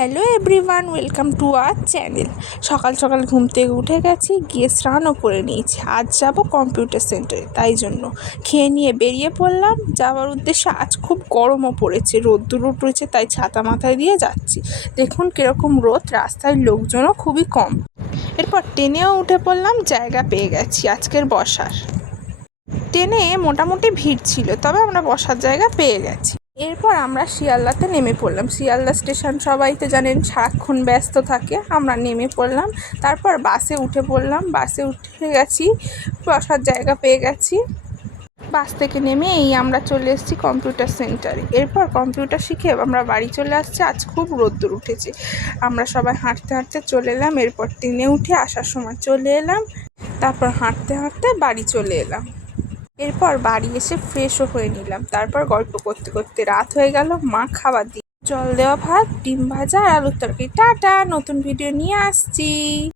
Hello everyone, welcome to our channel. সকাল সকাল ঘুম থেকে উঠে গেছি, গিয়ে স্নানও করে নিয়েছি। আজ যাব কম্পিউটার সেন্টারে, তাই জন্য খেয়ে নিয়ে বেরিয়ে পড়লাম যাওয়ার উদ্দেশ্যে। আজ খুব গরমও পড়েছে, রোদ্দুর উঠেছে, তাই ছাতা মাথায় দিয়ে যাচ্ছি। দেখুন কীরকম রোদ, রাস্তায় লোকজনও খুবই কম। এরপর ট্রেনেও উঠে পড়লাম, জায়গা পেয়ে গেছি আজকের বসার। ট্রেনে মোটামুটি ভিড় ছিল, তবে আমরা বসার জায়গা পেয়ে গেছি। এরপর আমরা শিয়ালদাতে নেমে পড়লাম। শিয়ালদা স্টেশন সবাই তো জানেন সারাক্ষণ ব্যস্ত থাকে। আমরা নেমে পড়লাম, তারপর বাসে উঠে পড়লাম। বাসে উঠে গেছি, বসার জায়গা পেয়ে গেছি। বাস থেকে নেমে আমরা চলে এসেছি কম্পিউটার সেন্টারে। এরপর কম্পিউটার শিখে আমরা বাড়ি চলে আসছি। আজ খুব রোদ্দুর উঠেছে। আমরা সবাই হাঁটতে হাঁটতে চলে এলাম। এরপর ট্রেনে উঠে আসার সময় চলে এলাম, তারপর হাঁটতে হাঁটতে বাড়ি চলে এলাম। এরপর বাড়ি এসে ফ্রেশও হয়ে নিলাম। তারপর গল্প করতে করতে রাত হয়ে গেল। মা খাবার দিয়ে জল দেওয়া ভাত, ডিম ভাজা আর আলুর তরকারি। টাটা, নতুন ভিডিও নিয়ে আসছি।